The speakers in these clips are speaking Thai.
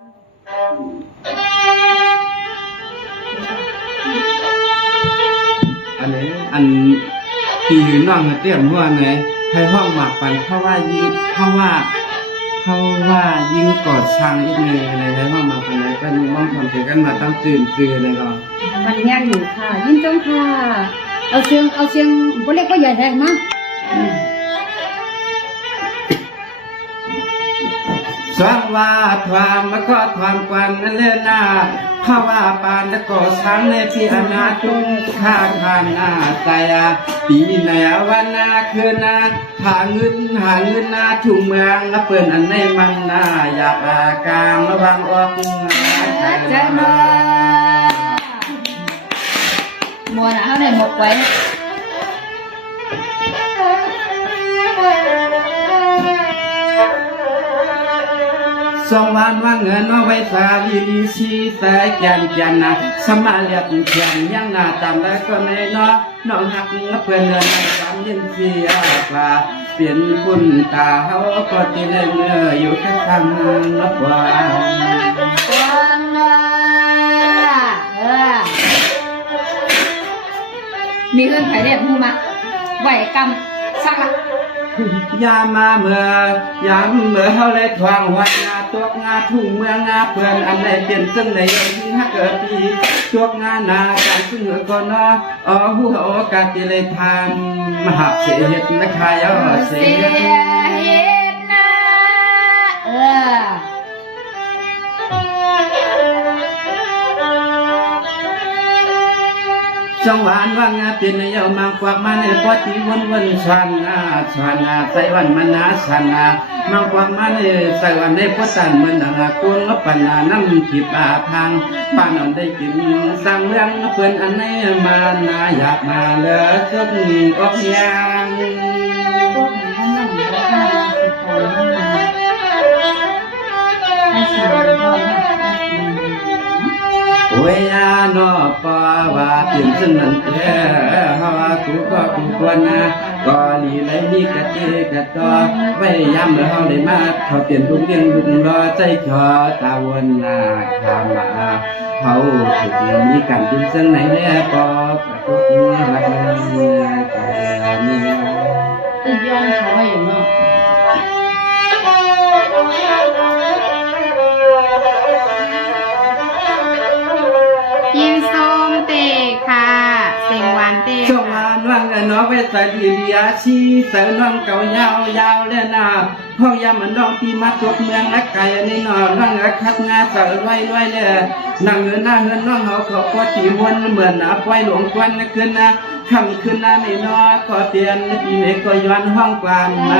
อันนี้อันที่น้องเตรียมว่าไงให้ห้องหมากปันเพราะว่ายิงกอดช้างอีกนึงอะไรให้ห้องหมากปันเลยกันมองทำเสร็จกันมาตั้งตื่นอะไรก็มันยากอยู่ค่ะยินจงค่ะเอาเสียงบ่เล็กบ่ใหญ่ได้มั้งสว่างว่าความมาก็ความกวนนั่นเลยนะเพราะว่าปานตะโกช้างในปีอนาตุงข้าขานหน้าใจปีไหนวันนาคืนนาหาเงินนาทุ่งเมืองละเปิ่นอันในมันนาอยากอากางระวังออกใจมามัวนะเขาเนี่ยหมกไว้สองวันว่าเงินเอาไว้สาลีชีสายแก่นนะสมาเลียบเขียนยังหน้าตามได้ก็ในน้องหักเพื่อนเงินจำยินเสียปลาเปลี่ยนคุณตาเขาก็ตีเล่นอยู่แค่ทางนับวันมีเรื่องไผ่เรียบมือมาไหวกรรมสักละยามมาเมื่เขาเลยทวงวัดงาตัวงาทุ่งเมืองงาเพื่อนอันใดเปลี่ยนซึ่งในยิ่งฮักเกิดปีตัวงานาการซึ่งก่อนหัวโอกาสที่เลยทางมหาเสียเหตุนะคะยอเสียเหตุนะจังหวานว่างาเป็นในเยามังกวักมาในปอตีวนชันนาใส่วันมานาชันนามังกวักมาในใส่วันในปอตันเหมือนนางกุลปันนาน้ำขีบาพังป้านอนได้กินสั่งเรื่องเพื่อนอันไหนมานาอยากมาเลิกจนออกยางโอ้ยนอปาว่าเปลี่ยนซึ่งนั้นแท้ฮากูก็กูควรนะก็ลีไรนี่กะเจกะตอไว้ย้ำเฮาได้มาเขาเปลี่ยนทุกเรื่องทุกรอใจขอตาวนนาคามาเขาถูกมีกันเป็นซึ่งไหนแน่ปอกระตุกเนื้อรักเนื้อแต่เนี่ยตื่นย้อนเขาไว้อยู่เนาะยินส้มเตะค่ะเสียงหวานเตะส่งงานว่างน้องไปใส่ดีเดียชีใส่น้องเก่ายาวเลยนะห้องยามันน้องปีมาตกเมืองนักไก่ในนอนว่างคัดงาใส่ไว้เลยนั่งเงินหน้าเงินน้องเขาก็ตีวนเหมือนนะปล่อยหลงควันนะคืนนะคำคืนนะไม่น้อก็เปลี่ยนปีนี้ก็ย้อนห้องกวานม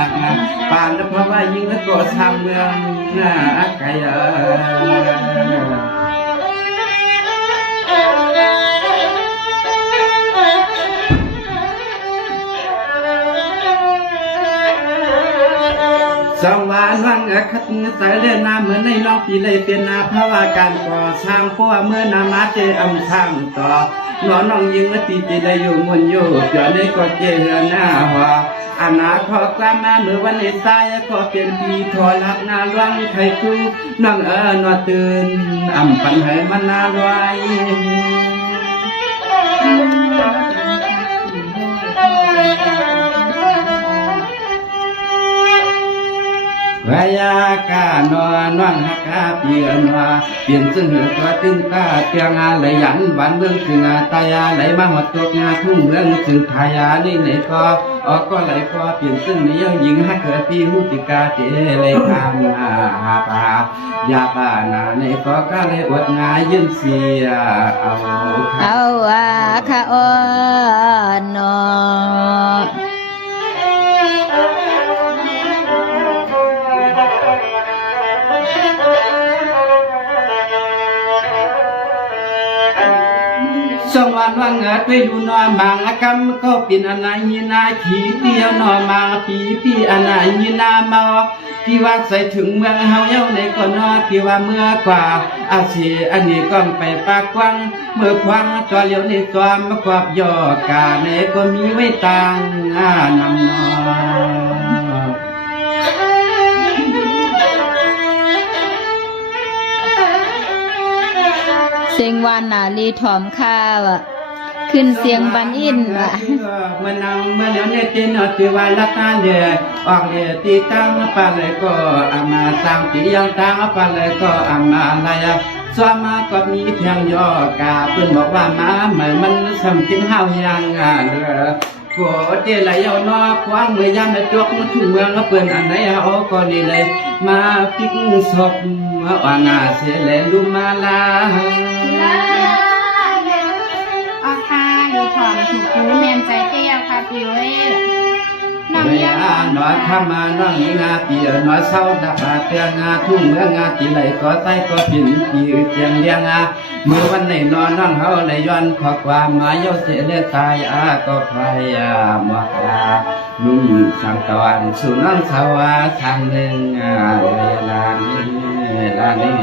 ากป่านเพราะว่ายิ่งแล้วก็ทำเมืองน่าไก่สว่างว่างคัดสายเล่นน้ำเหมือนในน้องปีเลยเป็นนาเพราะว่าการก่อสร้างเพราะว่าเมื่อนามาเจอำทางต่อน้องยิงและปีจีเลยอยู่มุนอยู่เดี๋ยวนี้ก็เจอหน้าหัวอาณาขอกล้ามาเมื่อวันในสายขอเป็นปีทอลักนาล่วงไทยคูน้องนอตื่นปันให้มันนาลอยวายากานอนวังฮักาเปลี่ยนว่าเปลี่ยนซึ่งหัวตึงตาเตียงาไหลยันวันเมืองถึงตายาไหลมาหดตกงาทุ่งเมืองถึงทายานี่ไหนก็ก็ไหลก็เปลี่ยนซึ่งนี้ยังยิงฮักเกิดปีหุติกาเตเลยคำหาปายาปานาในก็เลยอดงายืนเสียเอาค่ะอ่อนนอสองวันว่างไปดูนอมางกำก็เป็นอนายินาขี่เดียวนอมาปีอนายินามาที่ว่าใส่ถึงเมืองเฮาเย้าในก่อนอที่ว่าเมื่อกว่าอาเสียอันนี้ก็ไปปากกว้างเมื่อควังจอเลี้ยวในตัวมะกวาบย่อกาในก็มีไว้ต่างนำนอ เสียงวานนาลีถอมข้าวอะขึ้นเสียงบันอินอะ เมื่อนางเมื่อเหลียวในตีนติวาลตาเดียออกเดียตีตังปาเลยก็อามาสามตียังตังปาเลยก็อามาลายสวามาก็มีเพียงย่อกาเพิ่นบอกว่ามาเหมือนมันสำกินห้าวยังเด้อโกเตไหลเอานอกควางเมื่อยามในจกมันทุ่งเมืองแล้วเปิ้นอันไหนเอาก็นี่เลยมาพิกศพว่านาเสเลลุมาลา ออค่ะดีถอนถูกคูแมนใจเจียวค่ะปิวเอ้น้ำ เวี ยาย น้อยข้ามาน้องนี้งาปีน้อยเศร้าดับเตียงาทุ่งเมืองงาตีไหลก็ใต้ก็ปิ่นปีเตียงเลี้ยงเมื่อวันไหนนอนน้องเฮาในย้อนขอความมาเย้าเสียเลือตายก็พยายามนุ่งสังตะวันสู่น้องสาวาทางหนึ่งเวลานี้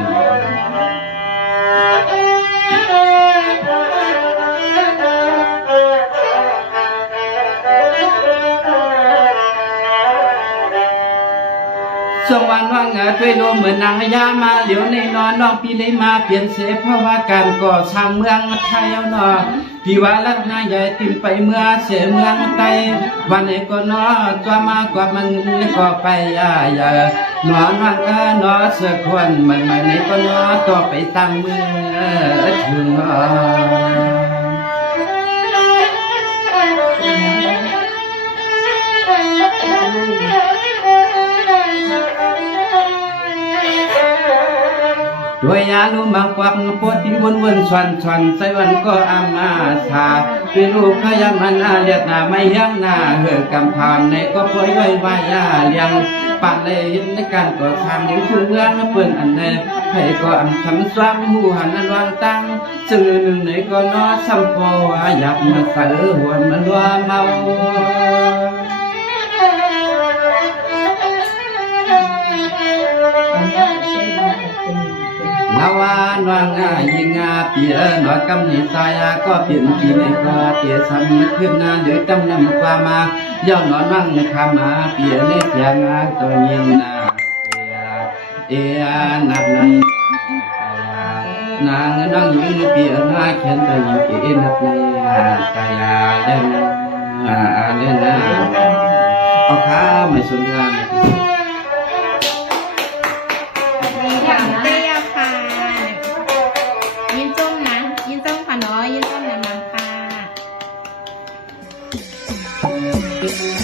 สวรรค์ว่างด้วยโลเหมือนนางยามาเหลียวในนอนน้องปีเลยมาเปลี่ยนเสเพราะว่าการก่อสร้างเมืองไทยเอานอพี่ว่าลัดนาใหญ่ติมไปเมื่อเสียเมืองไทยวันไหนก็นอตัวมากกว่ามันก็ไปอย่านอนว่างนอเสือคนมันมาไหนก็นอต่อไปตามเมื่อถึงด้วยยาลูมังควักปวดที่วนชวนใส่วันก็อามาสาเป็นลูกขยมันเลียดหน้าไม่ยั้งหน้าเหือกำพานในก็พอย่อยวายาเลี้ยงปานเลยในการก่อสร้างยังชุ่มเมืองเปิ้นอันเนให้ก็อันทำสร้างหูหันนั้นวางตั้งซึ่งหนึ่งในก็นอสัมพออยากมาใส่หัวมันว่าเมาลาวานวางยิงเปียหนอกำนิสายก็เปลี่ยนปีในก็เตียซ้ำขึ้นนาหรือกำนำความมาย่อนอนวังคามาเปียในเสียงตัวยิงเอียนับในนางน้องยิงเปียนาเขียนตัวยิงเปียนับในกายเล่นเอาข้าไม่สนงาน ถามเจียวค่ะยินจุ้มนะยินจุ้มค่ะเนาะยินจุ้มนะมังค่ะ